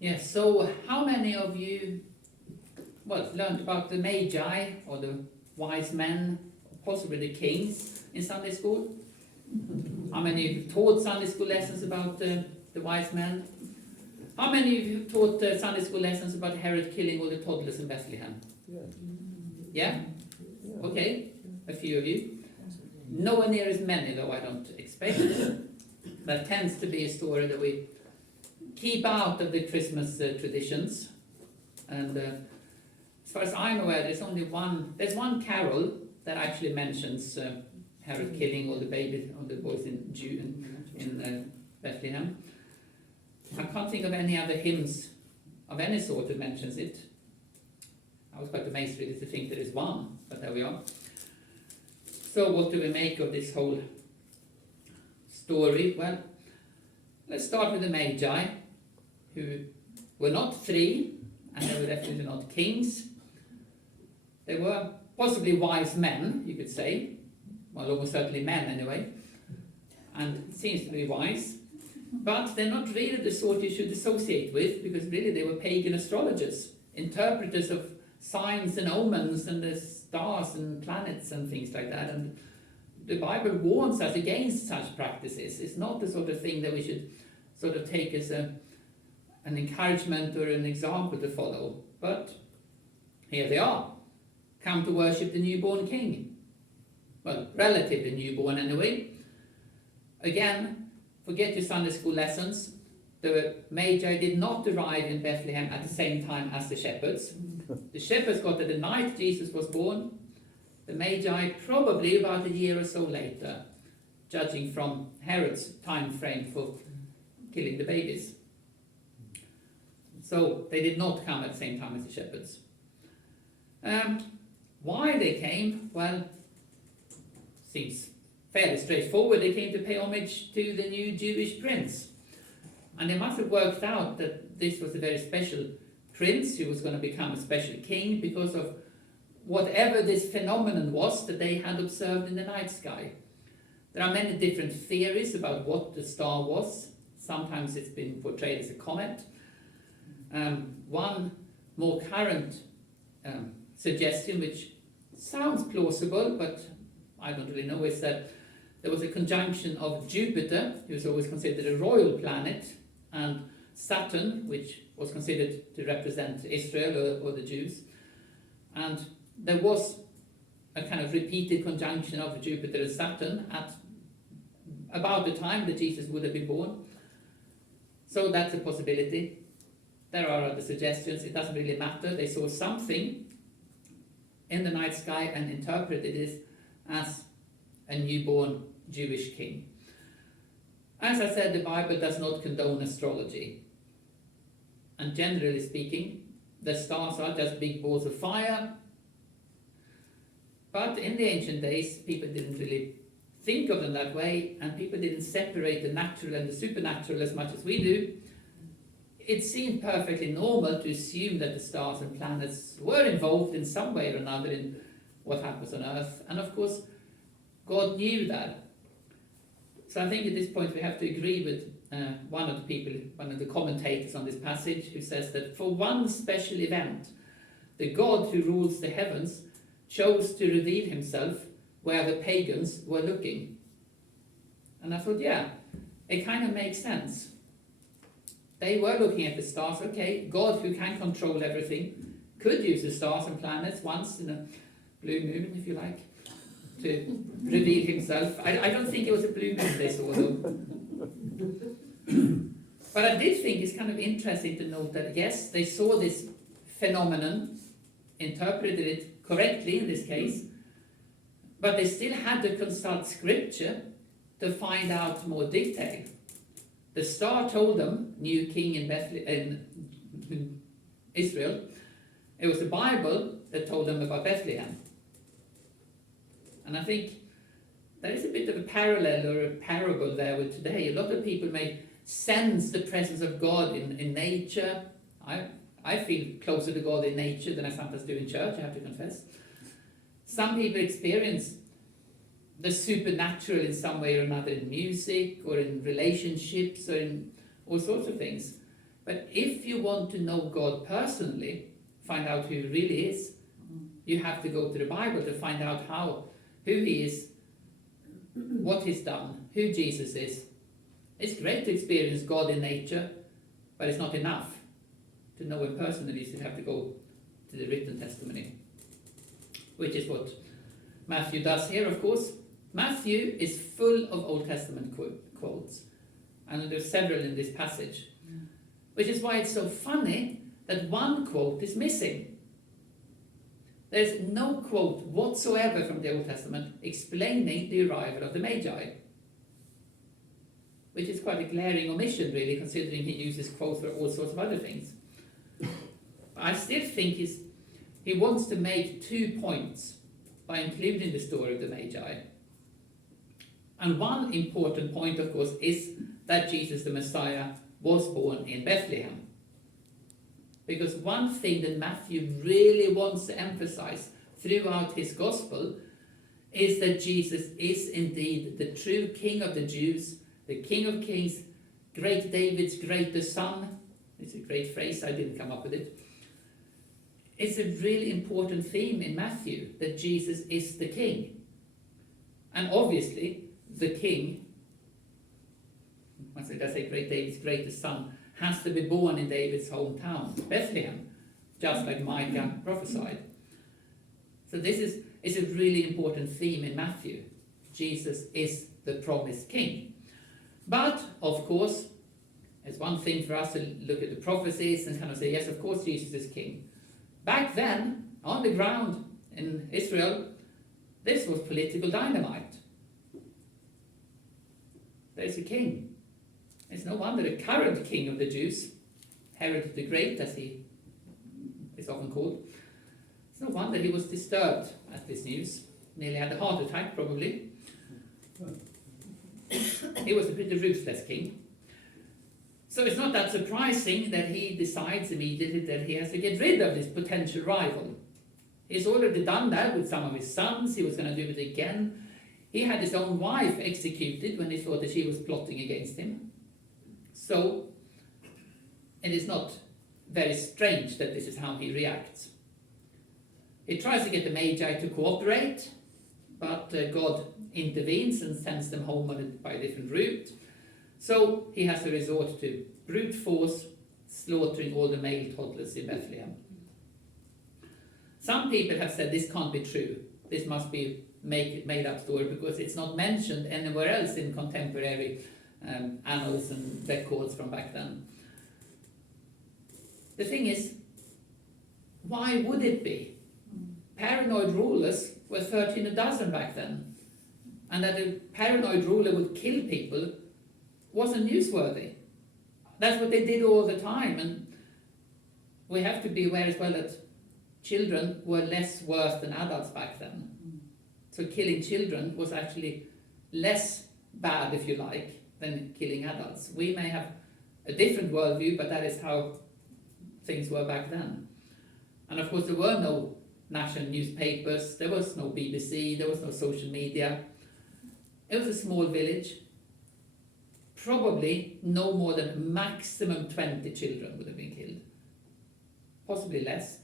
Yes, so how many of you, learned about the Magi, or the wise men, possibly the kings, in Sunday school? How many of you taught Sunday school lessons about the wise men? How many of you taught Sunday school lessons about Herod killing all the toddlers in Bethlehem? Yeah? Okay, a few of you. Nowhere near as many, though, I don't expect. That tends to be a story that we keep out of the Christmas traditions. And as far as I'm aware, there's one carol that actually mentions Herod killing all the babies, all the boys in Bethlehem. I can't think of any other hymns of any sort that mentions it. I was quite amazed really to think there is one, but there we are. So what do we make of this whole story? Well, let's start with the Magi, who were not three, and they were definitely not kings. They were possibly wise men, you could say. Well, almost certainly men anyway. And it seems to be wise. But they're not really the sort you should associate with, because really they were pagan astrologers, interpreters of signs and omens and the stars and planets and things like that. And the Bible warns us against such practices. It's not the sort of thing that we should sort of take as an encouragement or an example to follow. But here they are, come to worship the newborn king. Well, relatively newborn anyway. Again, forget your Sunday school lessons. The Magi did not arrive in Bethlehem at the same time as the shepherds. The shepherds got there the night Jesus was born. The Magi probably about a year or so later, judging from Herod's time frame for killing the babies. So they did not come at the same time as the shepherds. Why they came? Well, seems fairly straightforward. They came to pay homage to the new Jewish prince. And they must have worked out that this was a very special prince who was going to become a special king because of whatever this phenomenon was that they had observed in the night sky. There are many different theories about what the star was. Sometimes it's been portrayed as a comet. One more current suggestion, which sounds plausible, but I don't really know, is that there was a conjunction of Jupiter, who was always considered a royal planet, and Saturn, which was considered to represent Israel or the Jews. And there was a kind of repeated conjunction of Jupiter and Saturn at about the time that Jesus would have been born. So that's a possibility. There are other suggestions. It doesn't really matter. They saw something in the night sky and interpreted it as a newborn Jewish king. As I said, the Bible does not condone astrology. And generally speaking, the stars are just big balls of fire. But in the ancient days, people didn't really think of them that way, and people didn't separate the natural and the supernatural as much as we do. It seemed perfectly normal to assume that the stars and planets were involved in some way or another in what happens on Earth. And of course, God knew that. So I think at this point we have to agree with one of the commentators on this passage, who says that for one special event, the God who rules the heavens chose to reveal himself where the pagans were looking. And I thought, yeah, it kind of makes sense. They were looking at the stars. Okay, God, who can control everything, could use the stars and planets once in a blue moon, if you like, to reveal himself. I don't think it was a blue moon they saw, though. But I did think it's kind of interesting to note that, yes, they saw this phenomenon, interpreted it correctly in this case, but they still had to consult scripture to find out more detail. The star told them, new king in Bethlehem, in Israel. It was the Bible that told them about Bethlehem. And I think there is a bit of a parallel or a parable there with today. A lot of people may sense the presence of God in nature. I feel closer to God in nature than I sometimes do in church, I have to confess. Some people experience the supernatural in some way or another in music or in relationships or in all sorts of things. But if you want to know God personally, find out who he really is, you have to go to the Bible to find out who he is, what he's done, who Jesus is. It's great to experience God in nature, but it's not enough. To know him personally, you have to go to the written testimony, which is what Matthew does here, of course. Matthew is full of Old Testament quotes, and there's several in this passage, which is why it's so funny that one quote is missing. There's no quote whatsoever from the Old Testament explaining the arrival of the Magi, which is quite a glaring omission, really, considering he uses quotes for all sorts of other things. But I still think he wants to make 2 points by including the story of the Magi. And one important point, of course, is that Jesus the Messiah was born in Bethlehem. Because one thing that Matthew really wants to emphasize throughout his gospel is that Jesus is indeed the true King of the Jews, the King of Kings, great David's greater son. It's a great phrase, I didn't come up with it. It's a really important theme in Matthew, that Jesus is the King. And obviously, the King, did I say great David's greater son, has to be born in David's hometown, Bethlehem, just like Micah prophesied. So this is a really important theme in Matthew. Jesus is the promised King. But, of course, it's one thing for us to look at the prophecies and kind of say, yes, of course Jesus is King. Back then, on the ground in Israel, this was political dynamite. There's a king. It's no wonder the current king of the Jews, Herod the Great, as he is often called, it's no wonder he was disturbed at this news. Nearly had a heart attack, probably. He was a pretty ruthless king. So it's not that surprising that he decides immediately that he has to get rid of this potential rival. He's already done that with some of his sons. He was going to do it again. He had his own wife executed when he thought that she was plotting against him. So, it is not very strange that this is how he reacts. He tries to get the Magi to cooperate, but God intervenes and sends them home by a different route. So he has to resort to brute force, slaughtering all the male toddlers in Bethlehem. Some people have said this can't be true. This must be made up story because it's not mentioned anywhere else in contemporary annals and records from back then. The thing is, why would it be? Paranoid rulers were 13 a dozen back then, and that a paranoid ruler would kill people wasn't newsworthy. That's what they did all the time, and we have to be aware as well that children were less worse than adults back then. So killing children was actually less bad, if you like, than killing adults. We may have a different worldview, but that is how things were back then. And of course there were no national newspapers, there was no BBC, there was no social media. It was a small village. Probably no more than maximum 20 children would have been killed. Possibly less.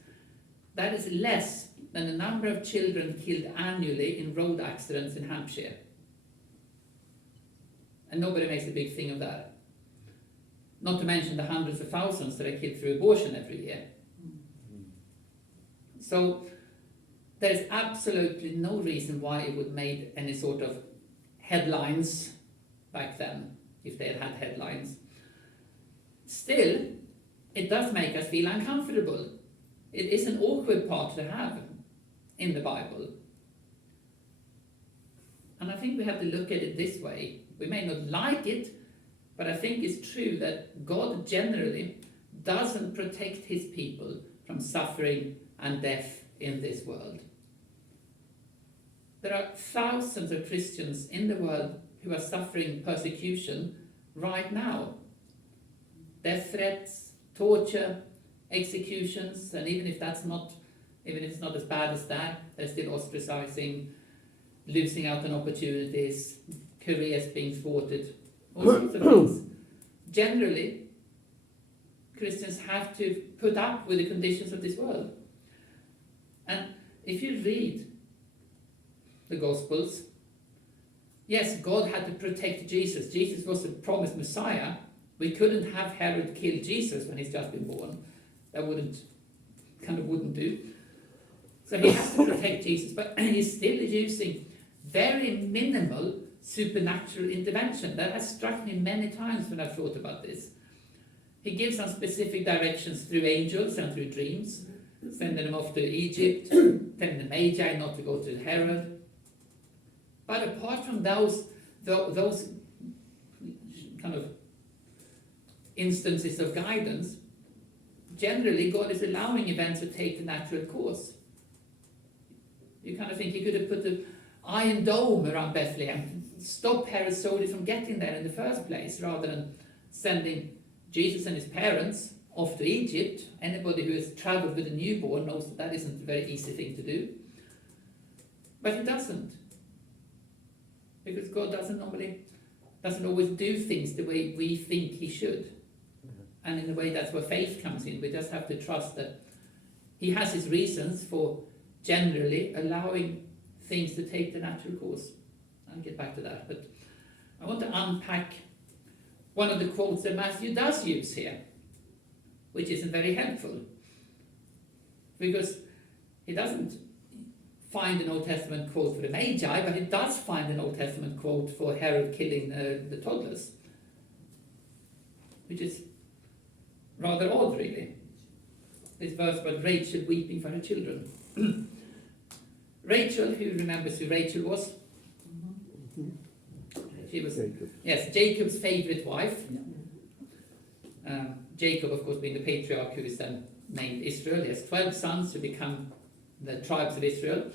That is less than the number of children killed annually in road accidents in Hampshire. And nobody makes a big thing of that. Not to mention the hundreds of thousands that are killed through abortion every year. So there is absolutely no reason why it would make any sort of headlines back then, if they had had headlines. Still, it does make us feel uncomfortable. It is an awkward part to have in the Bible. And I think we have to look at it this way. We may not like it, but I think it's true that God generally doesn't protect his people from suffering and death in this world. There are thousands of Christians in the world who are suffering persecution right now. Death threats, torture, executions, and even if it's not as bad as that, they're still ostracizing, losing out on opportunities, careers being thwarted, all sorts of things. Generally, Christians have to put up with the conditions of this world. And if you read the Gospels, yes, God had to protect Jesus. Jesus was the promised Messiah. We couldn't have Herod kill Jesus when he's just been born. That wouldn't do. So he has to protect Jesus, but he's still using very minimal supernatural intervention. That has struck me many times when I've thought about this. He gives some specific directions through angels and through dreams, sending them off to Egypt, telling the Magi not to go to Herod. But apart from those kind of instances of guidance, generally God is allowing events to take the natural course. You kind of think he could have put the iron dome around Bethlehem, stop Herod's soldiers from getting there in the first place, rather than sending Jesus and his parents off to Egypt. Anybody who has travelled with a newborn knows that isn't a very easy thing to do. But he doesn't. Because God doesn't always do things the way we think he should. And in a way, that's where faith comes in. We just have to trust that he has his reasons for generally allowing things to take the natural course. I'll get back to that. But I want to unpack one of the quotes that Matthew does use here, which isn't very helpful. Because he doesn't find an Old Testament quote for the Magi, but he does find an Old Testament quote for Herod killing the toddlers, which is rather odd, really. This verse about Rachel weeping for her children. Rachel, who remembers who Rachel was? She was, yes, Jacob's favourite wife. Jacob, of course, being the patriarch who is then named Israel. He has 12 sons who become the tribes of Israel.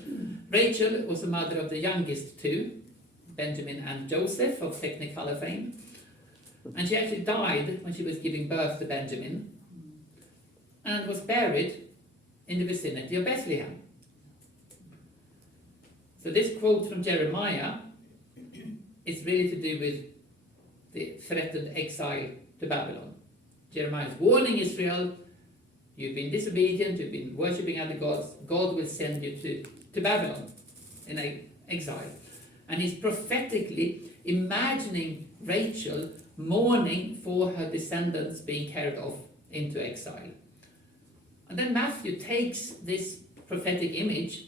Rachel was the mother of the youngest two, Benjamin and Joseph, of Technicolor fame. And she actually died when she was giving birth to Benjamin, and was buried in the vicinity of Bethlehem. So this quote from Jeremiah is really to do with the threatened exile to Babylon. Jeremiah is warning Israel, you've been disobedient, you've been worshipping other gods, God will send you to Babylon in exile. And he's prophetically imagining Rachel mourning for her descendants being carried off into exile. And then Matthew takes this prophetic image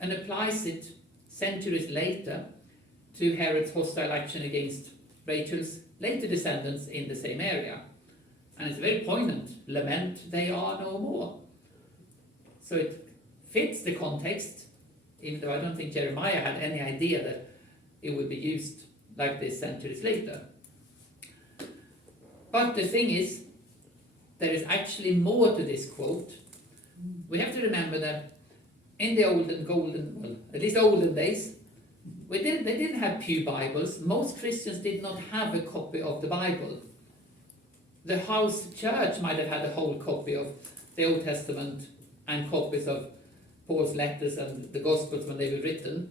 and applies it centuries later to Herod's hostile action against Rachel's later descendants in the same area. And it's very poignant. Lament, they are no more. So it fits the context, even though I don't think Jeremiah had any idea that it would be used like this centuries later. But the thing is, there is actually more to this quote. We have to remember that in the olden days, they didn't have pew Bibles. Most Christians did not have a copy of the Bible. The house church might have had a whole copy of the Old Testament and copies of Paul's letters and the Gospels when they were written.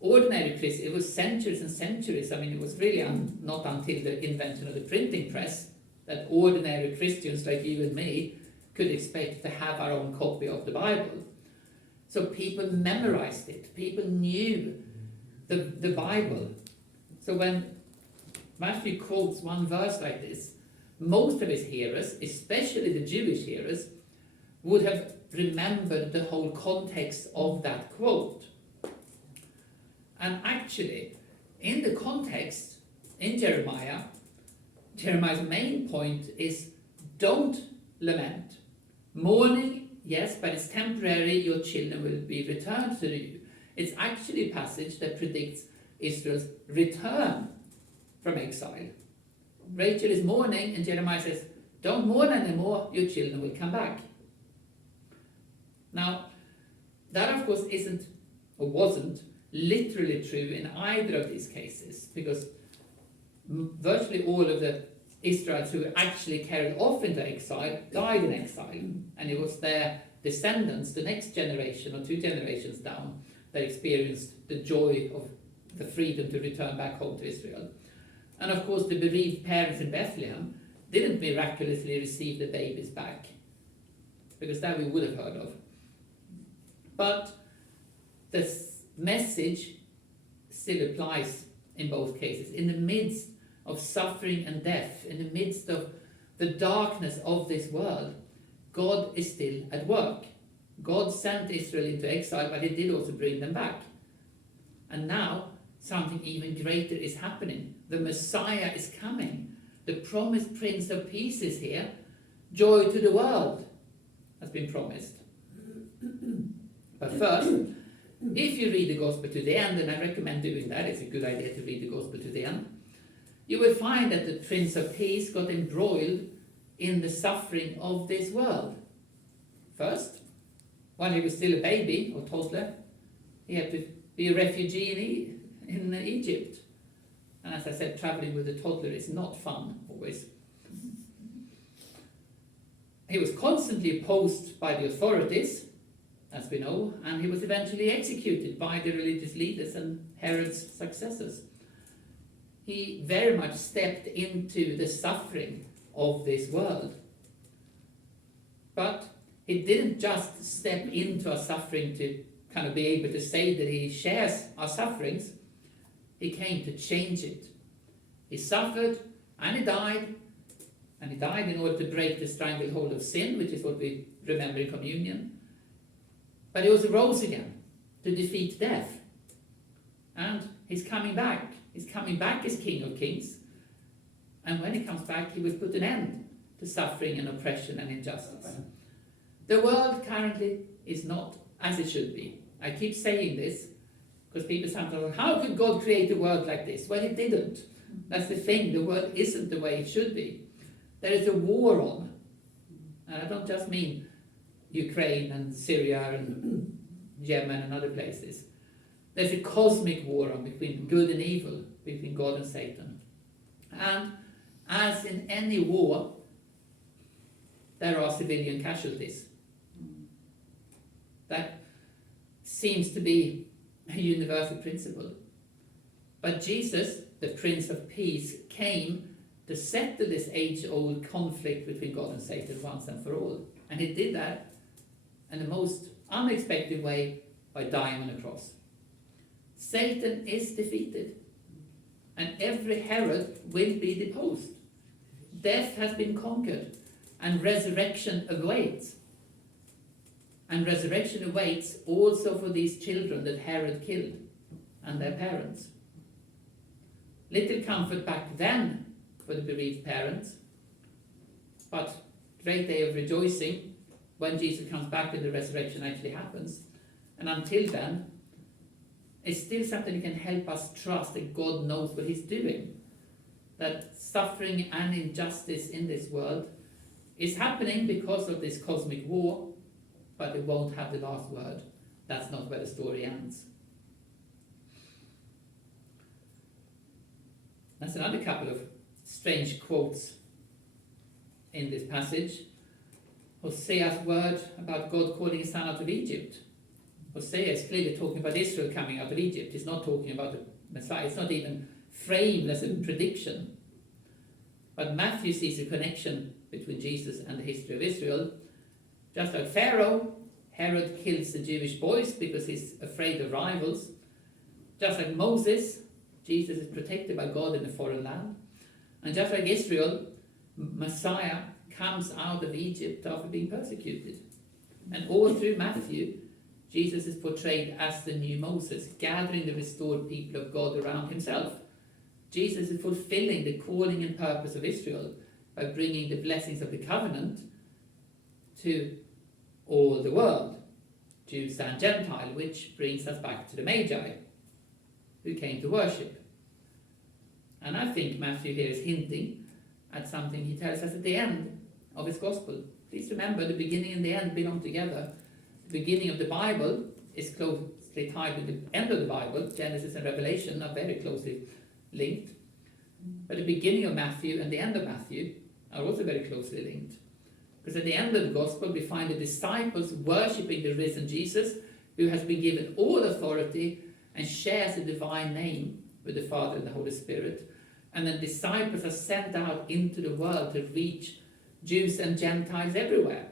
Ordinary Christians, it was centuries and centuries. I mean, it was really not until the invention of the printing press that ordinary Christians like you and me could expect to have our own copy of the Bible. So people memorized it. People knew the Bible. So when Matthew quotes one verse like this, most of his hearers, especially the Jewish hearers, would have remembered the whole context of that quote. And actually, in the context, in Jeremiah's main point is don't lament. Mourning, yes, but it's temporary, your children will be returned to you. It's actually a passage that predicts Israel's return from exile. Rachel is mourning, and Jeremiah says, don't mourn anymore, your children will come back. Now, that of course isn't, or wasn't, literally true in either of these cases, because virtually all of the Israelites who were actually carried off into exile died in exile, and it was their descendants, the next generation or two generations down, that experienced the joy of the freedom to return back home to Israel. And of course the bereaved parents in Bethlehem, didn't miraculously receive the babies back, because that we would have heard of. But the message still applies in both cases. In the midst of suffering and death, in the midst of the darkness of this world, God is still at work. God sent Israel into exile, but he did also bring them back. And now something even greater is happening. The Messiah is coming. The promised Prince of Peace is here. Joy to the world has been promised. But first, if you read the Gospel to the end, and I recommend doing that, it's a good idea to read the Gospel to the end, you will find that the Prince of Peace got embroiled in the suffering of this world. First, while he was still a baby or toddler, he had to be a refugee in Egypt. And as I said, traveling with a toddler is not fun, always. He was constantly opposed by the authorities, as we know, and he was eventually executed by the religious leaders and Herod's successors. He very much stepped into the suffering of this world. But he didn't just step into our suffering to kind of be able to say that he shares our sufferings. He came to change it. He suffered and he died in order to break the stranglehold of sin, which is what we remember in communion. But he also rose again to defeat death. And he's coming back. He's coming back as King of Kings. And when he comes back, he will put an end to suffering and oppression and injustice. The world currently is not as it should be. I keep saying this because people sometimes say, how could God create a world like this? Well, he didn't. That's the thing. The world isn't the way it should be. There is a war on. And I don't just mean Ukraine and Syria and Yemen and other places. There's a cosmic war on between good and evil, between God and Satan. And as in any war, there are civilian casualties. That seems to be a universal principle. But Jesus, the Prince of Peace, came to settle this age-old conflict between God and Satan once and for all. And he did that in the most unexpected way by dying on a cross. Satan is defeated, and every Herod will be deposed. Death has been conquered, and resurrection awaits. And resurrection awaits also for these children that Herod killed and their parents. Little comfort back then for the bereaved parents, but great day of rejoicing when Jesus comes back and the resurrection actually happens. And until then, it's still something that can help us trust that God knows what he's doing. That suffering and injustice in this world is happening because of this cosmic war, but it won't have the last word. That's not where the story ends. That's another couple of strange quotes in this passage. Hosea's word about God calling his son out of Egypt. Hosea is clearly talking about Israel coming out of Egypt. He's not talking about the Messiah. It's not even framed as a prediction. But Matthew sees a connection between Jesus and the history of Israel. Just like Pharaoh, Herod kills the Jewish boys because he's afraid of rivals. Just like Moses, Jesus is protected by God in a foreign land. And just like Israel, Messiah comes out of Egypt after being persecuted. And all through Matthew, Jesus is portrayed as the new Moses, gathering the restored people of God around himself. Jesus is fulfilling the calling and purpose of Israel by bringing the blessings of the covenant to all the world, Jews and Gentile, which brings us back to the Magi, who came to worship. And I think Matthew here is hinting at something he tells us at the end of his gospel. Please remember, the beginning and the end belong together. The beginning of the Bible is closely tied with the end of the Bible. Genesis and Revelation are very closely linked. But the beginning of Matthew and the end of Matthew are also very closely linked. Because at the end of the gospel, we find the disciples worshipping the risen Jesus, who has been given all authority and shares the divine name with the Father and the Holy Spirit. And then disciples are sent out into the world to reach Jews and Gentiles everywhere,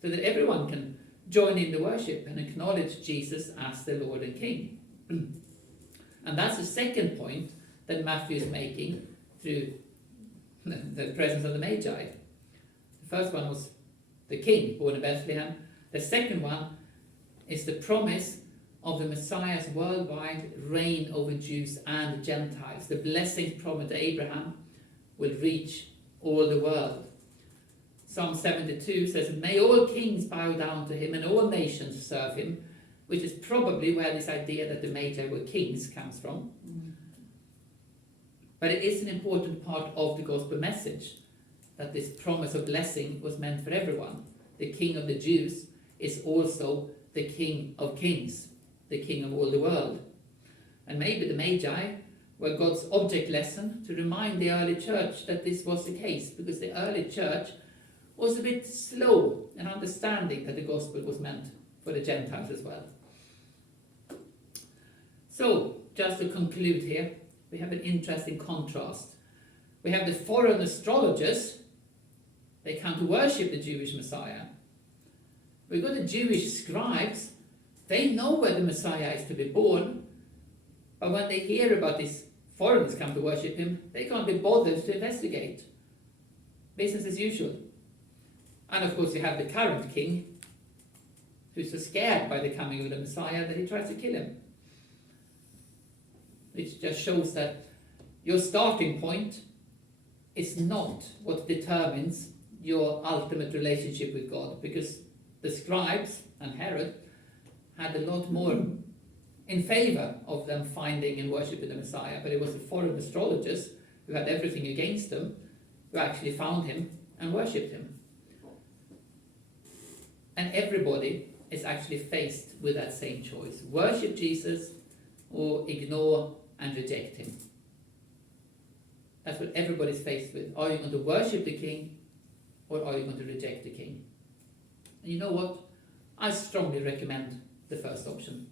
so that everyone can join in the worship and acknowledge Jesus as the Lord and King. And that's the second point that Matthew is making through the presence of the Magi. The first one was the King born in Bethlehem. The second one is the promise of the Messiah's worldwide reign over Jews and Gentiles. The blessings promised to Abraham will reach all the world. Psalm 72 says, "May all kings bow down to him and all nations serve him," which is probably where this idea that the Magi were kings comes from. But it is an important part of the gospel message that this promise of blessing was meant for everyone. The King of the Jews is also the King of kings, the King of all the world. And maybe the Magi were God's object lesson to remind the early church that this was the case, because the early church was a bit slow in understanding that the gospel was meant for the Gentiles as well. So, just to conclude here, we have an interesting contrast. We have the foreign astrologers. They come to worship the Jewish Messiah. We've got the Jewish scribes. They know where the Messiah is to be born, but when they hear about these foreigners come to worship him, they can't be bothered to investigate. Business as usual. And of course you have the current king, who's so scared by the coming of the Messiah that he tries to kill him. Which just shows that your starting point is not what determines your ultimate relationship with God, because the scribes and Herod had a lot more in favor of them finding and worshipping the Messiah, but it was the foreign astrologers who had everything against them who actually found him and worshipped him. And everybody is actually faced with that same choice: worship Jesus or ignore and reject him. That's what everybody's faced with. Are you going to worship the king, or are you going to reject the king? And you know what? I strongly recommend the first option.